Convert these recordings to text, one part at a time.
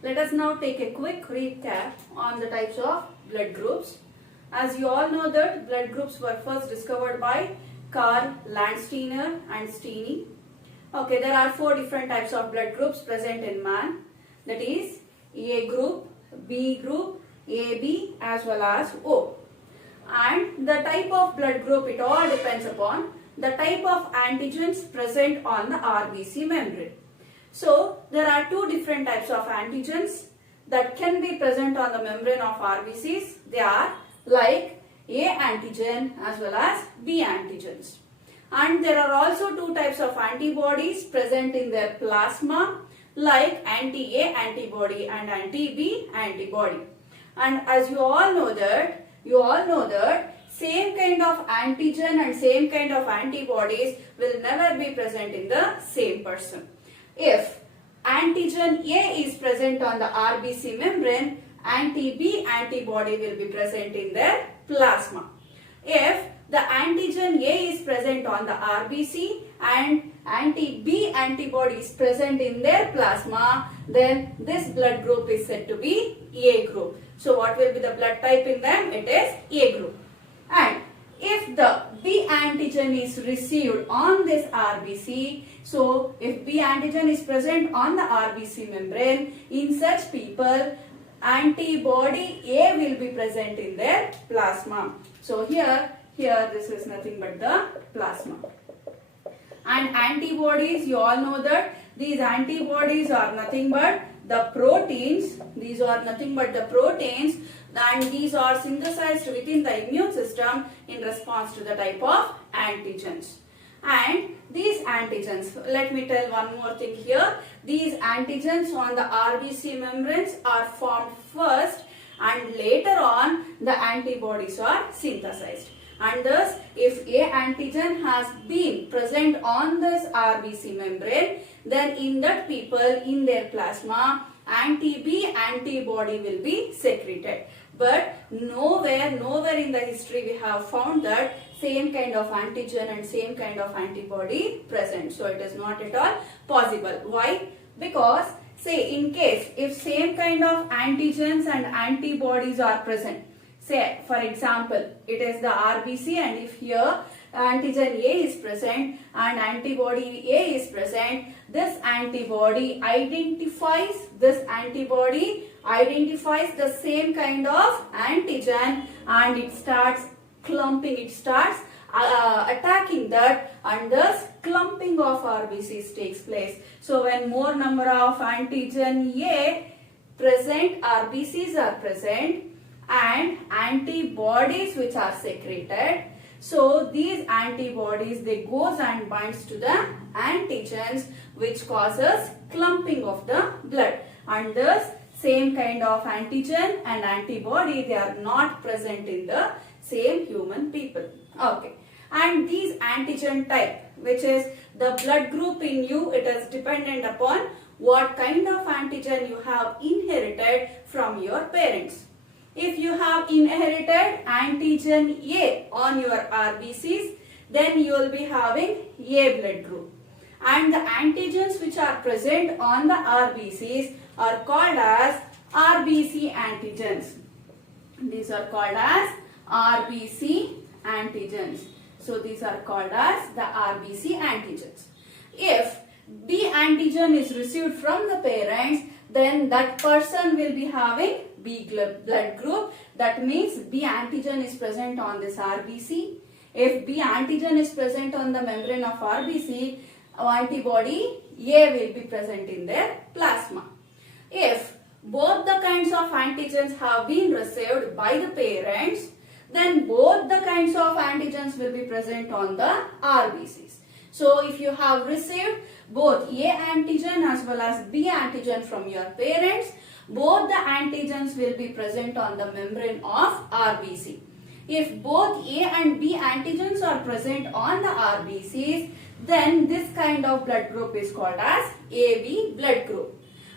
Let us now take a quick recap on the types of blood groups. As you all know that blood groups were first discovered by Karl Landsteiner and Steiny. Okay, there are 4 different types of blood groups present in man. That is A group, B group, AB as well as O. And the type of blood group, it all depends upon the type of antigens present on the RBC membrane. So, there are 2 different types of antigens that can be present on the membrane of RBCs. They are like A antigen as well as B antigens. And there are also 2 types of antibodies present in their plasma, like anti-A antibody and anti-B antibody. And as you all know that same kind of antigen and same kind of antibodies will never be present in the same person. If antigen A is present on the RBC membrane, anti-B antibody will be present in their plasma. If the antigen A is present on the RBC and anti-B antibody is present in their plasma, then this blood group is said to be A group. So what will be the blood type in them? It is A group. And if the B antigen is received on this RBC, so if B antigen is present on the RBC membrane, in such people, antibody A will be present in their plasma. So here this is nothing but the plasma. And antibodies, you all know that these antibodies are nothing but the proteins. These are nothing but the proteins, and these are synthesized within the immune system in response to the type of antigens. And these antigens, let me tell one more thing here. These antigens on the RBC membranes are formed first, and later on the antibodies are synthesized. And thus, if A antigen has been present on this RBC membrane, then in that people, in their plasma, anti-B antibody will be secreted. But nowhere in the history we have found that same kind of antigen and same kind of antibody present. So it is not at all possible. Why? Because say in case if same kind of antigens and antibodies are present, say for example it is the RBC, and if here antigen A is present and antibody A is present, this antibody identifies the same kind of antigen, and it starts clumping, it starts attacking that, and thus clumping of RBCs takes place. So when more number of antigen A present, RBCs are present, and antibodies which are secreted, so these antibodies, they goes and binds to the antigens, which causes clumping of the blood, and thus same kind of antigen and antibody, they are not present in the same human people. Okay. And these antigen type, which is the blood group in you, it is dependent upon what kind of antigen you have inherited from your parents. If you have inherited antigen A on your RBCs, then you will be having A blood group. And the antigens which are present on the RBCs are called as RBC antigens. These are called as RBC antigens. So these are called as the RBC antigens. If B antigen is received from the parents, then that person will be having B blood group. That means B antigen is present on this RBC. If B antigen is present on the membrane of RBC, antibody A will be present in their plasma. If both the kinds of antigens have been received by the parents, then both the kinds of antigens will be present on the RBCs. So if you have received both A antigen as well as B antigen from your parents, both the antigens will be present on the membrane of RBC. If both A and B antigens are present on the RBCs, then this kind of blood group is called as AB blood group.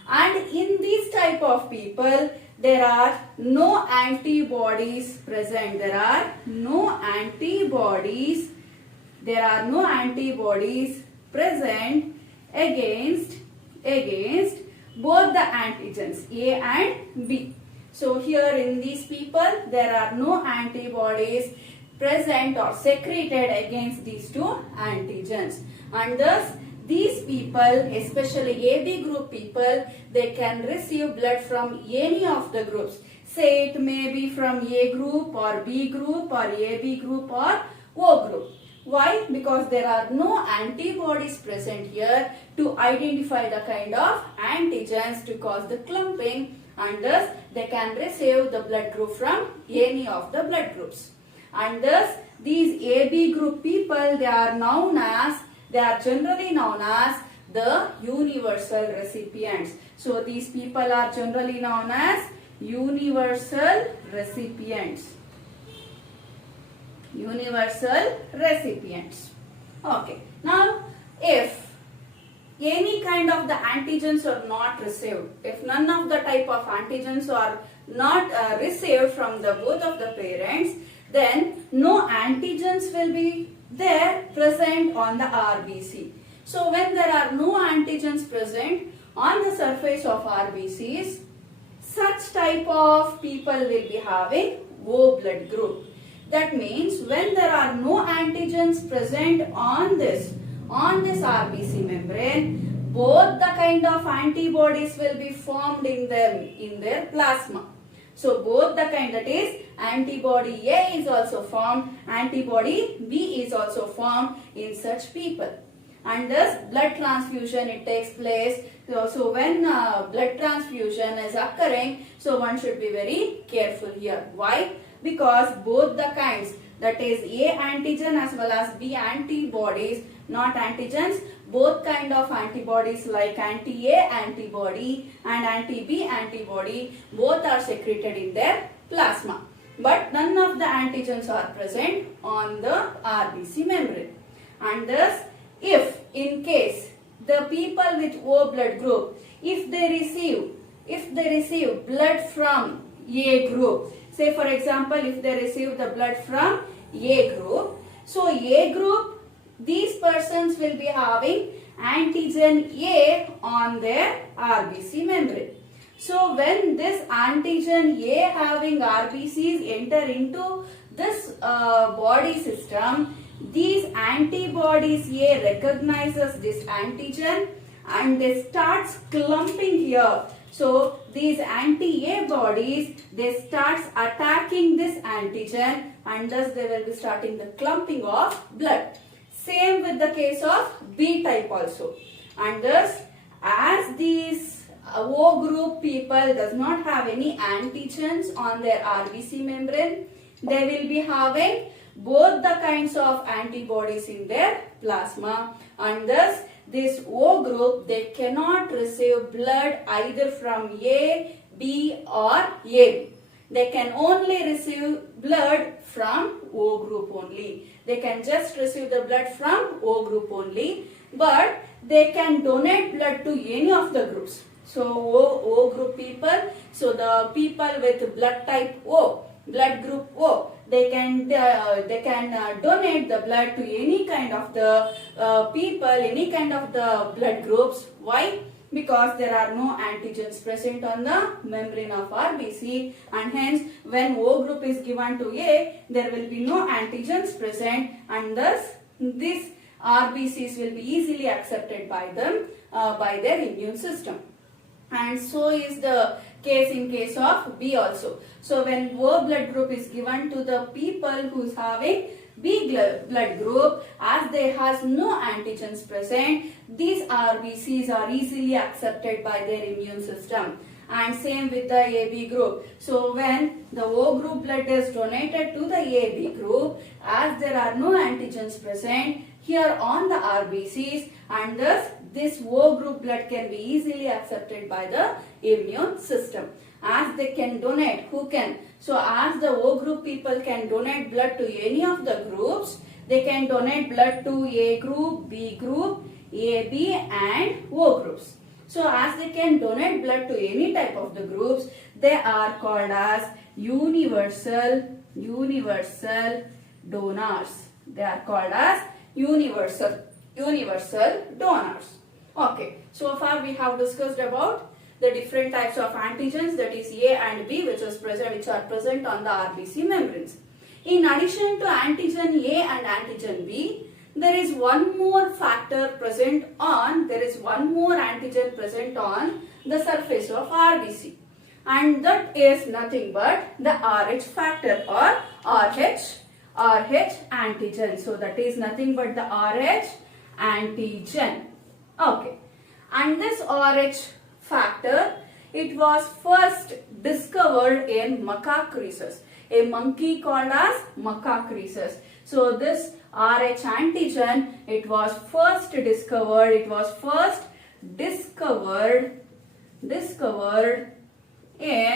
And in this type of people, there are no antibodies present. There are no antibodies present against both the antigens A and B. So here in these people there are no antibodies present or secreted against these two antigens, and thus these people, especially AB group people, they can receive blood from any of the groups. Say it may be from A group or B group or AB group or O group. Why? Because there are no antibodies present here to identify the kind of antigens to cause the clumping, and thus they can receive the blood group from any of the blood groups. And thus these AB group people, they are generally known as the universal recipients. So these people are generally known as universal recipients. Universal recipients. Okay. Now, if any kind of the antigens are not received, if none of the type of antigens are not received from the both of the parents, then no antigens will be there present on the RBC. So when there are no antigens present on the surface of RBCs, such type of people will be having O blood group. That means when there are no antigens present on this RBC membrane, both the kind of antibodies will be formed in their plasma. So both the kind, that is antibody A is also formed, antibody B is also formed in such people. And thus blood transfusion, it takes place. So when blood transfusion is occurring, so one should be very careful here. Why? Because both the kinds, that is A antigen as well as B antibodies, not antigens, both kind of antibodies like anti-A antibody and anti-B antibody, both are secreted in their plasma. But none of the antigens are present on the RBC membrane. And thus, if in case the people with O blood group, if they receive blood from A group, say for example, if they receive the blood from A group, so A group, these persons will be having antigen A on their RBC membrane. So when this antigen A having RBCs enter into this body system, these antibodies A recognizes this antigen and they starts clumping here. So these anti-A bodies, they starts attacking this antigen and thus they will be starting the clumping of blood. Same with the case of B type also. And thus as these O group people does not have any antigens on their RBC membrane, they will be having both the kinds of antibodies in their plasma, and thus this O group, they cannot receive blood either from A, B or AB. They can only receive blood from O group only. They can just receive the blood from O group only, but they can donate blood to any of the groups. So O group people, so the people with blood type O, blood group O, they can donate the blood to any kind of the people, any kind of the blood groups. Why? Because there are no antigens present on the membrane of RBC, and hence when O group is given to A, there will be no antigens present, and thus these RBCs will be easily accepted by them, by their immune system. And so is the case in case of B also. So when O blood group is given to the people who is having B blood group, as they has no antigens present, these RBCs are easily accepted by their immune system. And same with the AB group. So when the O group blood is donated to the AB group, as there are no antigens present here on the RBCs, and thus this O group blood can be easily accepted by the immune system. As they can donate, who can? So as the O group people can donate blood to any of the groups, they can donate blood to A group, B group, AB and O groups. So as they can donate blood to any type of the groups, they are called as universal donors. They are called as universal donors. Okay, so far we have discussed about the different types of antigens, that is A and B, which are present on the RBC membranes. In addition to antigen A and antigen B, there is one more antigen present on the surface of RBC, and that is nothing but the RH factor or RH antigen. So that is nothing but the RH antigen. Okay, and this RH factor, it was first discovered in macaque rhesus, a monkey called as macaque rhesus. So this RH antigen, it was first discovered in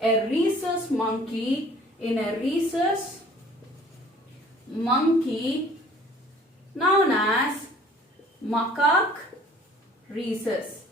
a rhesus monkey, known as macaque rhesus,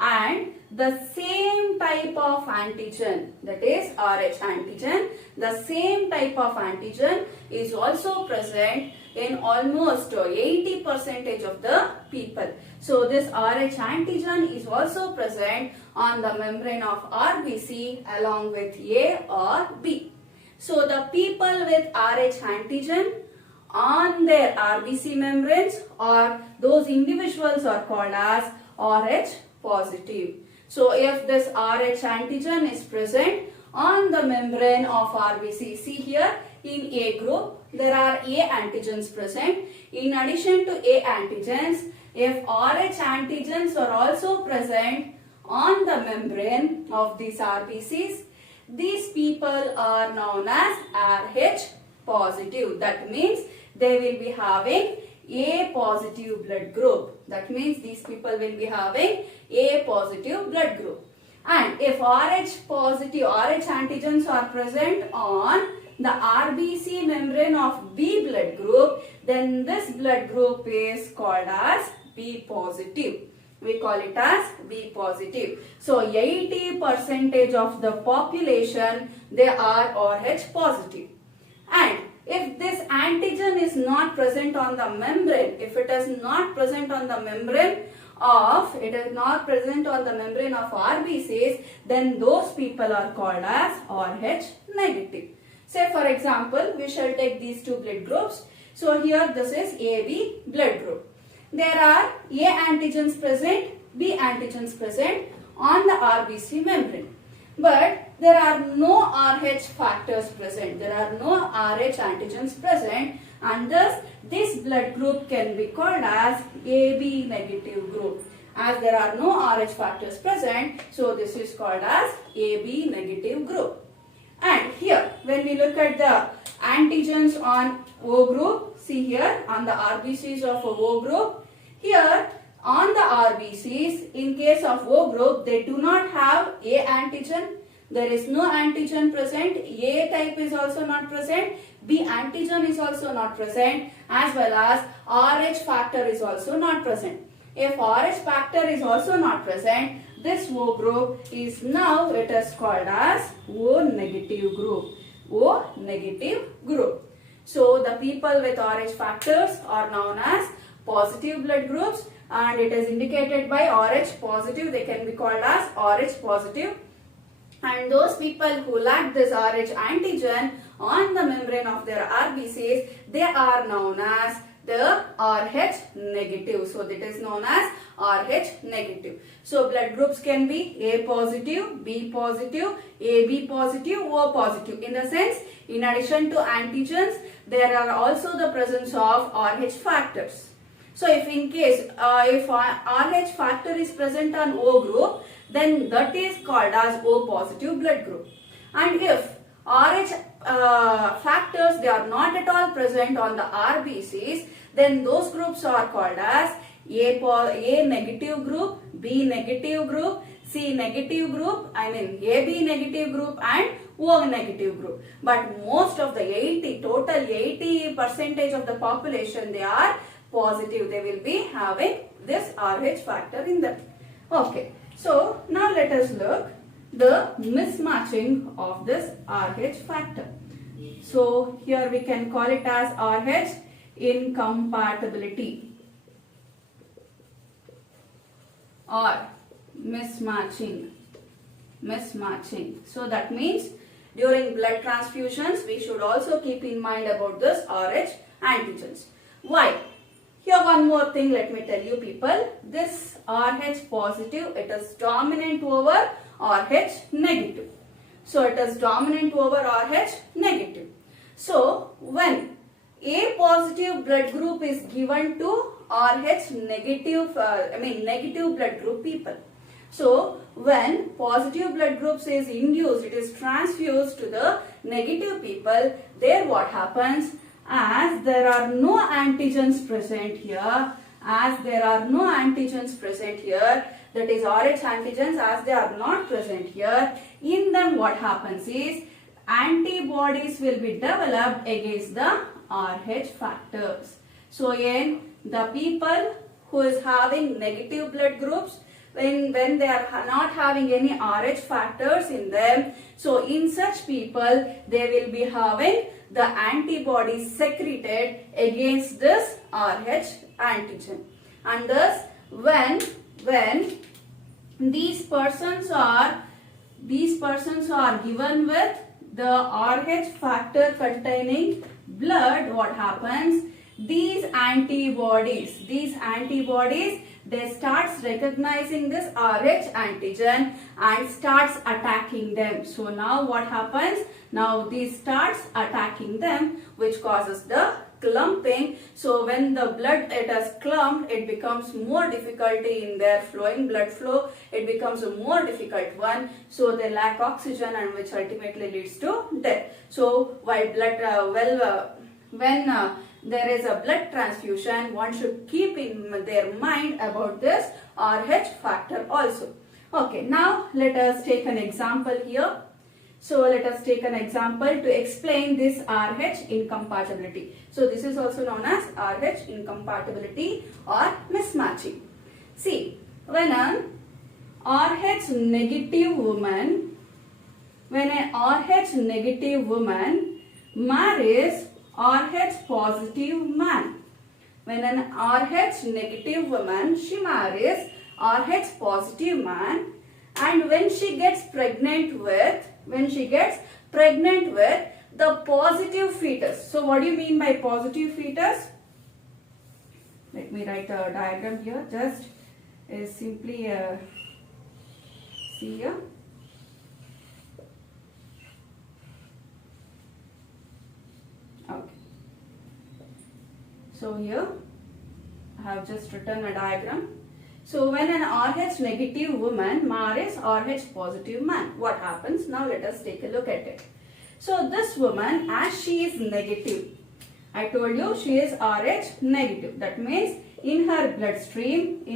and the same type of antigen, that is RH antigen, the same type of antigen is also present in almost 80% of the people. So this RH antigen is also present on the membrane of RBC along with A or B. So the people with RH antigen on their RBC membranes, or those individuals are called as RH positive. So if this RH antigen is present on the membrane of RBC, see here in A group there are A antigens present. In addition to A antigens, if RH antigens are also present on the membrane of these RBCs, these people are known as RH positive. That means they will be having A positive blood group. That means these people will be having A positive blood group. And if RH antigens are present on the RBC membrane of B blood group, then this blood group is called as B positive. We call it as B positive. So 80% of the population, they are RH positive. And if this antigen is not present on the membrane, if it is not present on the membrane of RBCs, then those people are called as RH negative. Say for example, we shall take these two blood groups. So here this is AB blood group. There are A antigens present, B antigens present on the RBC membrane. But there are no RH factors present. There are no RH antigens present, and thus this blood group can be called as AB negative group. As there are no RH factors present, so this is called as AB negative group. And here, when we look at the antigens on O group, see here on the RBCs of O group, here on the RBCs, in case of O group, they do not have A antigen. There is no antigen present. A type is also not present. B antigen is also not present, as well as RH factor is also not present. If RH factor is also not present, this O group is now, it is called as O negative group. O negative group. So the people with RH factors are known as positive blood groups, and it is indicated by RH positive. They can be called as RH positive. And those people who lack this RH antigen on the membrane of their RBCs, they are known as the RH negative. So that is known as RH negative. So blood groups can be A positive, B positive, AB positive, O positive. In the sense, in addition to antigens, there are also the presence of RH factors. So if in case, if RH factor is present on O group, then that is called as O positive blood group. And if RH factors, they are not at all present on the RBCs, then those groups are called as A negative group, B negative group, C negative group, AB negative group and O negative group. But most of the total 80% of the population, they are positive. They will be having this RH factor in them. Okay. So now let us look the mismatching of this RH factor. So here we can call it as RH incompatibility. or mismatching. So that means during blood transfusions, we should also keep in mind about this RH antigens. Why? Here one more thing, let me tell you people. This RH positive, it is dominant over RH negative. So it is dominant over RH negative. So when A positive blood group is given to RH negative, negative blood group people. So when positive blood groups is induced, it is transfused to the negative people, there what happens, as there are no antigens present here, that is RH antigens, as they are not present here, in them what happens is antibodies will be developed against the RH factors. So in the people who is having negative blood groups, when they are not having any RH factors in them, so in such people they will be having the antibodies secreted against this RH antigen. And thus when these persons are given with the RH factor containing blood, what happens? These antibodies, they starts recognizing this RH antigen and starts attacking them. So now what happens? Now these starts attacking them, which causes the clumping. So when the blood it has clumped, it becomes more difficulty in their flowing blood flow. It becomes a more difficult one. So they lack oxygen, and which ultimately leads to death. So while when there is a blood transfusion, one should keep in their mind about this RH factor also. Okay, now let us take an example here. So let us take an example to explain this RH incompatibility. So this is also known as RH incompatibility or mismatching. See, when an RH negative woman marries RH positive man. When an RH negative woman, she marries RH positive man, and when she gets pregnant with the positive fetus. So what do you mean by positive fetus? Let me write a diagram here. Just is simply see here. Okay. So here I have just written a diagram. So when an RH negative woman marries RH positive man, what happens? Now let us take a look at it. So this woman, as she is negative, I told you she is RH negative. That means in her bloodstream,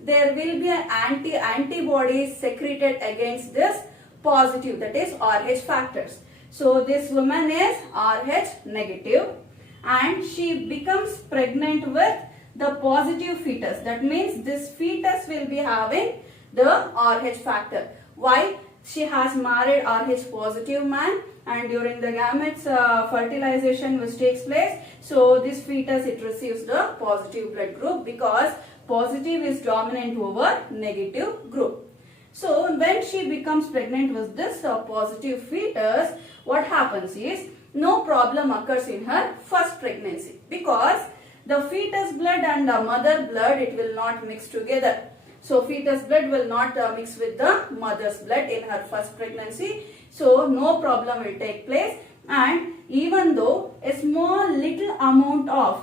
there will be an antibodies secreted against this positive, that is RH factors. So this woman is RH negative and she becomes pregnant with the positive fetus. That means this fetus will be having the RH factor. Why? She has married RH positive man, and during the gametes fertilization which takes place, so this fetus, it receives the positive blood group because positive is dominant over negative group. So when she becomes pregnant with this positive fetus, what happens is no problem occurs in her first pregnancy, because the fetus blood and the mother blood, it will not mix together. So fetus blood will not mix with the mother's blood in her first pregnancy. So no problem will take place, and even though a small little amount of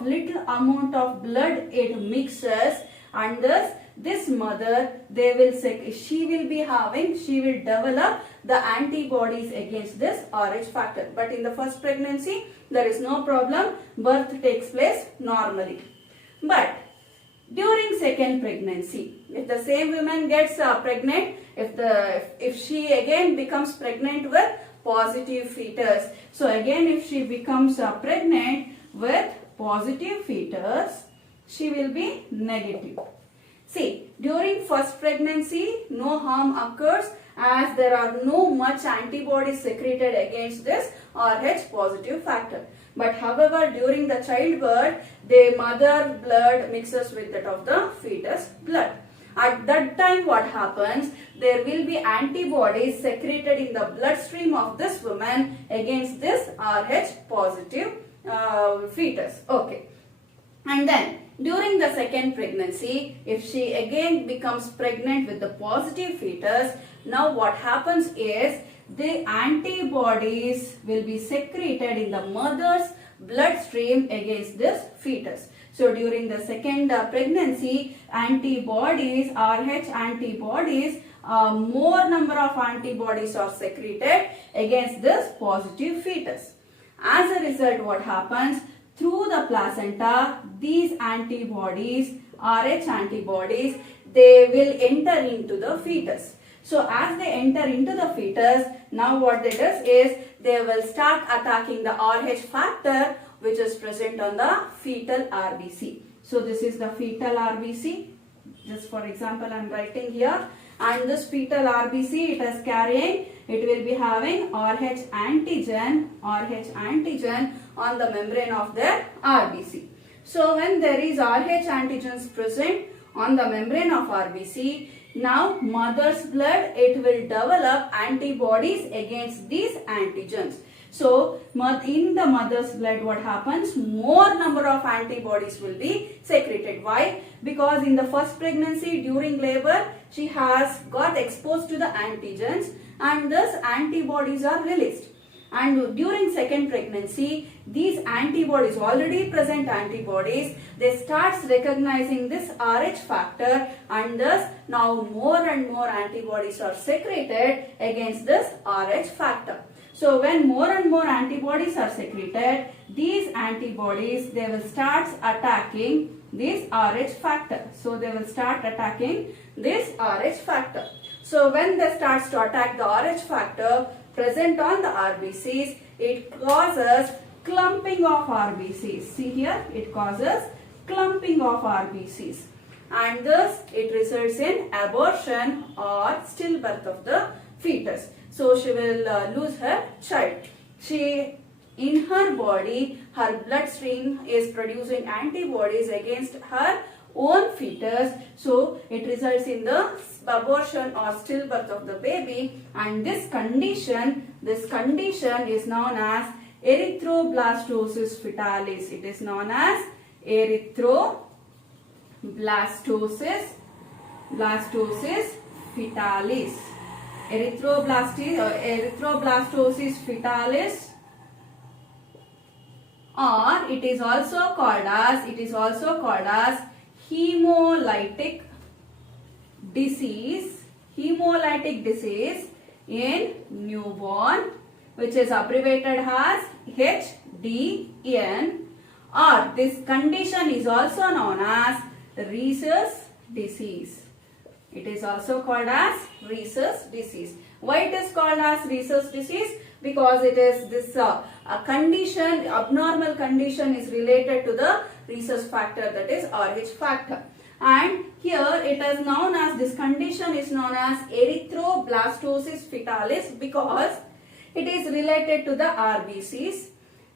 blood it mixes, and thus this mother, she will develop the antibodies against this RH factor. But in the first pregnancy, there is no problem. Birth takes place normally. But during second pregnancy, if the same woman gets pregnant, if she again becomes pregnant with positive fetus, so again if she becomes pregnant with positive fetus, she will be negative. See, during first pregnancy, no harm occurs as there are no much antibodies secreted against this RH positive factor. But however, during the childbirth, the mother blood mixes with that of the fetus blood. At that time what happens? There will be antibodies secreted in the bloodstream of this woman against this Rh positive fetus. Okay. And then during the second pregnancy, if she again becomes pregnant with the positive fetus, now what happens is the antibodies will be secreted in the mother's bloodstream against this fetus. So during the second pregnancy, antibodies, Rh antibodies, more number of antibodies are secreted against this positive fetus. As a result, what happens? Through the placenta, these antibodies, Rh antibodies, they will enter into the fetus. So as they enter into the fetus, now what they does is they will start attacking the Rh factor which is present on the fetal RBC. So this is the fetal RBC. Just for example, I am writing here. And this fetal RBC, it is carrying, it will be having Rh antigen on the membrane of the RBC. So when there is Rh antigens present on the membrane of RBC, now mother's blood, it will develop antibodies against these antigens. So in the mother's blood, what happens? More number of antibodies will be secreted. Why? Because in the first pregnancy, during labor, she has got exposed to the antigens and thus antibodies are released. And during second pregnancy, these antibodies, already present antibodies, they starts recognizing this Rh factor and thus now more and more antibodies are secreted against this Rh factor. So when more and more antibodies are secreted, these antibodies, they will start attacking this Rh factor. So they will start attacking this Rh factor. So when they starts to attack the Rh factor present on the RBCs, it causes clumping of RBCs. See here, it causes clumping of RBCs. And thus it results in abortion or stillbirth of the fetus. So she will lose her child. In her body, her bloodstream is producing antibodies against her own fetus. So it results in the abortion or stillbirth of the baby. And this condition is known as erythroblastosis fetalis. It is known as erythroblastosis fetalis. Erythroblastosis fetalis, or it is also called as hemolytic disease in newborn, which is abbreviated as HDN, or this condition is also known as rhesus disease. It is also called as rhesus disease. Why it is called as rhesus disease? Because it is this condition, abnormal condition is related to the rhesus factor, that is Rh factor. And here it is known as, this condition is known as erythroblastosis fetalis because it is related to the RBCs,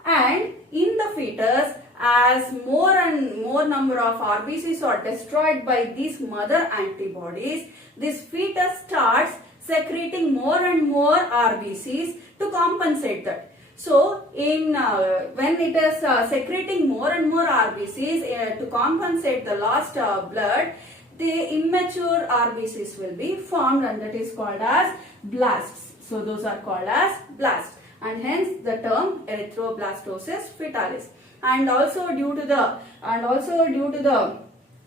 and in the fetus, as more and more number of RBCs are destroyed by these mother antibodies, this fetus starts secreting more and more RBCs to compensate that. So when it is secreting more and more RBCs to compensate the lost blood, the immature RBCs will be formed, and that is called as blasts. So those are called as blasts, and hence the term erythroblastosis fetalis. And also due to the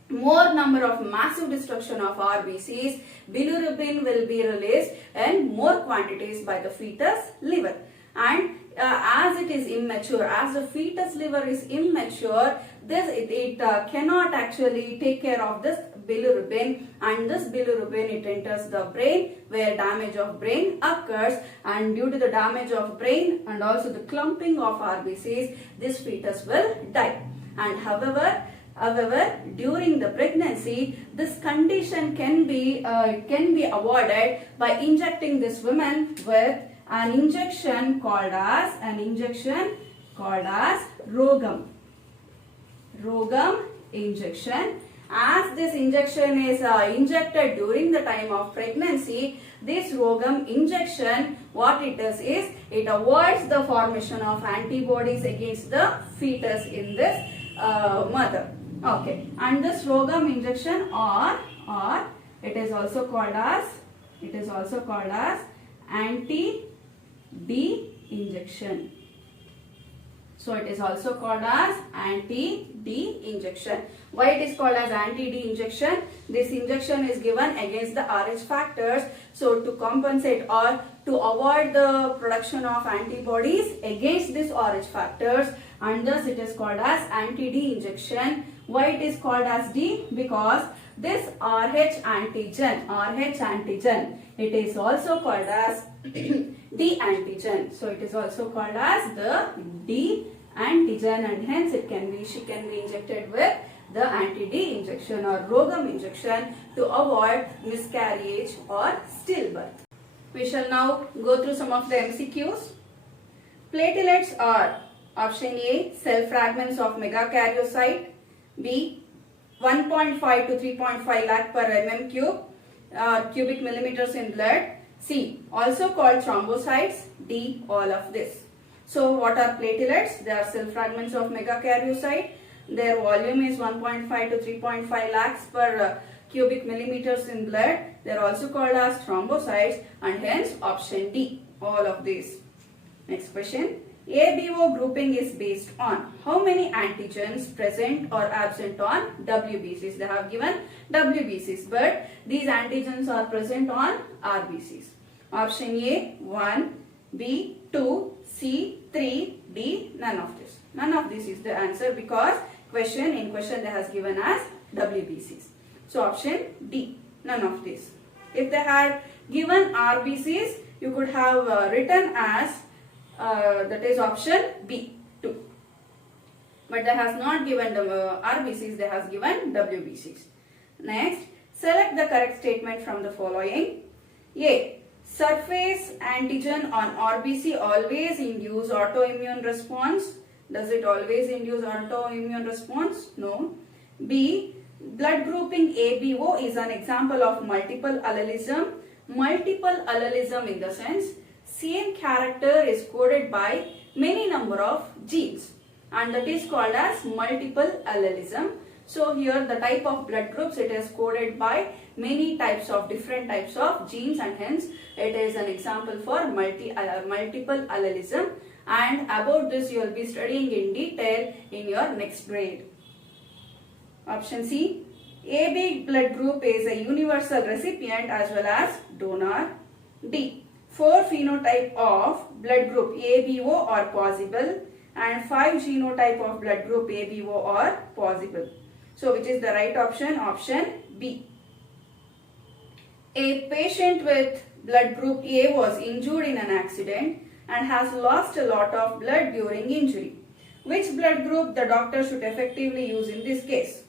more number of massive destruction of RBCs, bilirubin will be released in more quantities by the fetus liver. And as it is immature, as the fetus liver is immature, it cannot actually take care of this bilirubin, and this bilirubin, it enters the brain where damage of brain occurs, and due to the damage of brain and also the clumping of RBCs, this fetus will die. And however, during the pregnancy, this condition can be avoided by injecting this woman with an injection called as rogam injection. As this injection is injected during the time of pregnancy, this Rogam injection, what it does is, it avoids the formation of antibodies against the fetus in this mother. Okay, and this Rogam injection or it is also called as anti-D injection. So it is also called as anti-D injection. Why it is called as anti-D injection? This injection is given against the Rh factors, so to compensate or to avoid the production of antibodies against these Rh factors, and thus it is called as anti-D injection. Why it is called as D? Because this Rh antigen, it is also called as D antigen. So it is also called as the D antigen, and hence she can be injected with the anti-D injection or Rogam injection to avoid miscarriage or stillbirth. We shall now go through some of the MCQs. Platelets are option A, cell fragments of megakaryocyte, B, 1.5 to 3.5 lakh per mm cube, cubic millimeters in blood, C, also called thrombocytes, D, all of this. So what are platelets? They are cell fragments of megakaryocyte. Their volume is 1.5 to 3.5 lakhs per cubic millimeters in blood. They are also called as thrombocytes, and hence option D, all of these. Next question. ABO grouping is based on how many antigens present or absent on WBCs? They have given WBCs, but these antigens are present on RBCs. Option A, 1, B, 2, C, 3, D, none of this. None of this is the answer because in question they has given as WBCs. So option D, none of this. If they had given RBCs, you could have written as that is option B, 2. But they has not given the RBCs, they has given WBCs. Next, select the correct statement from the following. A, surface antigen on RBC always induce autoimmune response. Does it always induce autoimmune response? No. B, blood grouping ABO is an example of multiple allelism. Multiple allelism in the sense same character is coded by many number of genes, and that is called as multiple allelism. So here the type of blood groups, it is coded by many different types of genes, and hence it is an example for multiple allelism. And about this you will be studying in detail in your next grade. Option C, AB blood group is a universal recipient as well as donor. D, 4 phenotype of blood group ABO are possible and 5 genotype of blood group ABO are possible. So which is the right option? Option B. A patient with blood group A was injured in an accident and has lost a lot of blood during injury. Which blood group the doctor should effectively use in this case?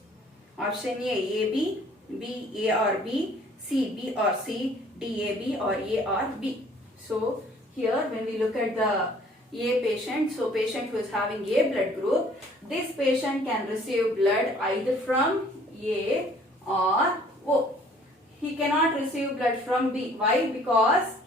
Option A, AB, B, ARB, C, B or C, D, AB or ARB. So here when we look at the A patient, so patient who is having A blood group, this patient can receive blood either from A or O. He cannot receive blood from B. Why? Because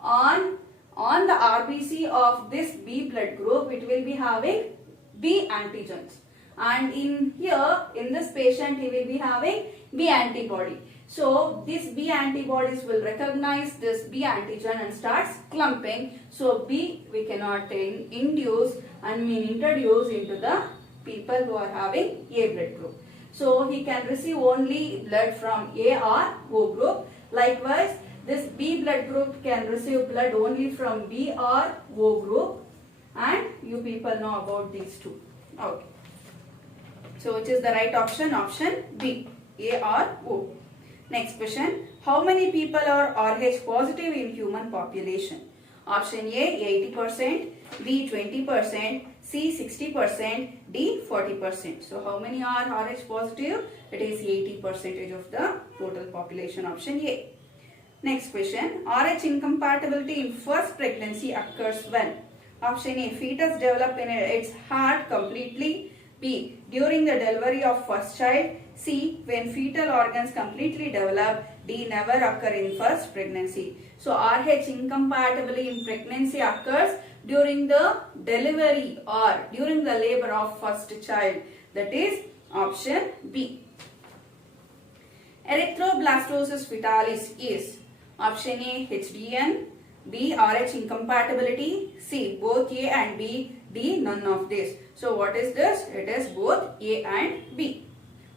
on the RBC of this B blood group, it will be having B antigens. And in this patient, he will be having B antibody. So this B antibodies will recognize this B antigen and starts clumping. So B we cannot introduce into the people who are having A blood group. So he can receive only blood from A or O group. Likewise, this B blood group can receive blood only from B or O group, and you people know about these two. Okay. So which is the right option? Option B, A or O. Next question. How many people are Rh positive in human population? Option A, 80%, B, 20%, C, 60%, D, 40%. So how many are Rh positive? It is 80% of the total population. Option A. Next question. Rh incompatibility in first pregnancy occurs when? Option A, fetus develop in its heart completely. B, during the delivery of first child. C. When fetal organs completely develop. D. Never occur in first pregnancy. So RH incompatibility in pregnancy occurs during the delivery or during the labor of first child. That is option B. Erythroblastosis fetalis is option A. HDN, B. RH incompatibility, C. Both A and B, D. None of this. So what is this? It is both A and B.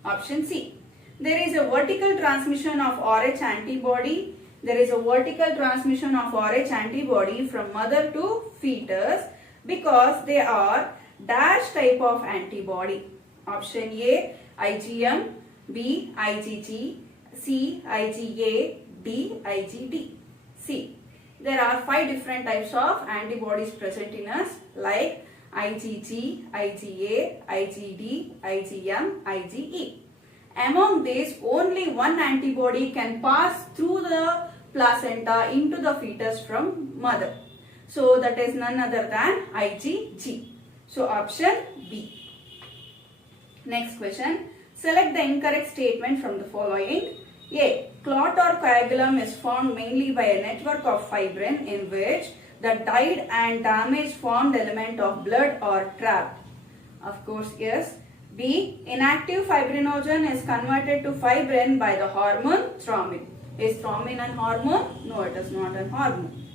Option C. There is a vertical transmission of RH antibody. There is a vertical transmission of RH antibody from mother to fetus because they are dash type of antibody. Option A. IgM, B. IgG, C. IgA, D. IgD. C. There are 5 different types of antibodies present in us like IgG, IgA, IgD, IgM, IgE. Among these, only one antibody can pass through the placenta into the fetus from mother. So that is none other than IgG. So option B. Next question. Select the incorrect statement from the following. A. Clot or coagulum is formed mainly by a network of fibrin in which the dyed and damaged formed element of blood are trapped. Of course, yes. B. Inactive fibrinogen is converted to fibrin by the hormone thrombin. Is thrombin an hormone? No, it is not an hormone.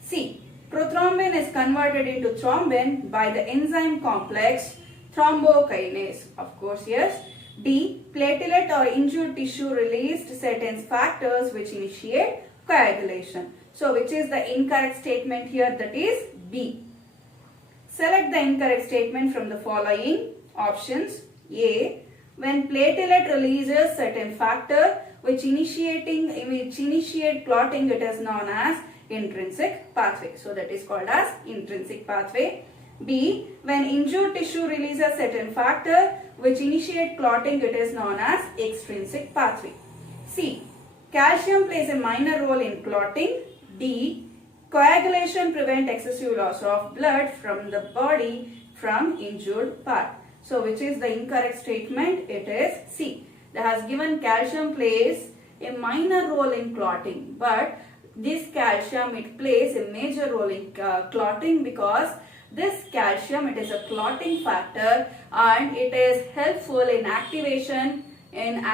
C. Prothrombin is converted into thrombin by the enzyme complex thrombokinase. Of course, yes. D. Platelet or injured tissue released certain factors which initiate coagulation. So, which is the incorrect statement here? That is B. Select the incorrect statement from the following options. A. When platelet releases certain factor which initiate clotting, it is known as intrinsic pathway. So, that is called as intrinsic pathway. B. When injured tissue releases certain factor which initiate clotting, it is known as extrinsic pathway. C. Calcium plays a minor role in clotting. D. Coagulation prevents excessive loss of blood from the body from injured part. So, which is the incorrect statement? It is C. That has given calcium plays a minor role in clotting, but this calcium, it plays a major role in clotting because this calcium, it is a clotting factor and it is helpful in activation and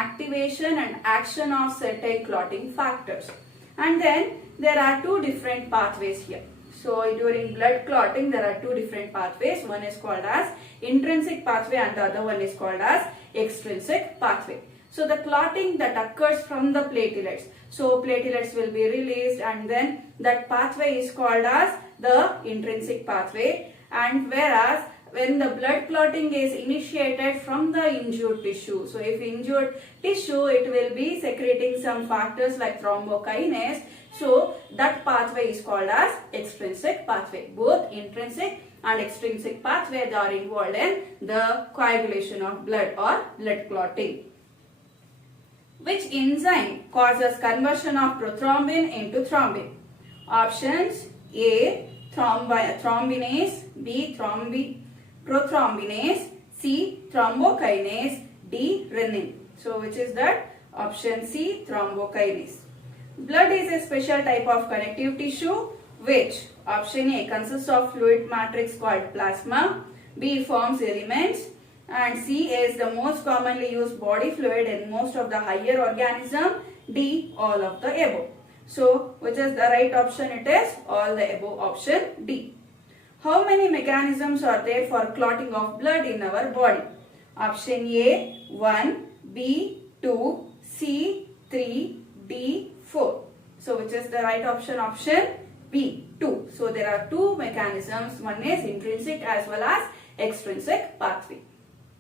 action of certain clotting factors. And then there are 2 different pathways here. So during blood clotting, there are 2 different pathways. One is called as intrinsic pathway and the other one is called as extrinsic pathway. So the clotting that occurs from the platelets. So platelets will be released and then that pathway is called as the intrinsic pathway. And whereas when the blood clotting is initiated from the injured tissue. So if injured tissue, it will be secreting some factors like thrombokinase. So that pathway is called as extrinsic pathway. Both intrinsic and extrinsic pathway, they are involved in the coagulation of blood or blood clotting. Which enzyme causes conversion of prothrombin into thrombin? Options. A. Thrombinase, B. Prothrombinase, C. Thrombokinase, D. Renin. So which is that? Option C. Thrombokinase. Blood is a special type of connective tissue which option A consists of fluid matrix called plasma, B forms elements, and C is the most commonly used body fluid in most of the higher organism, D all of the above. So which is the right option? It is all the above, option D. How many mechanisms are there for clotting of blood in our body? Option A 1, B 2, C 3, D 4. So which is the right option? Option B 2. So there are 2 mechanisms. One is intrinsic as well as extrinsic pathway.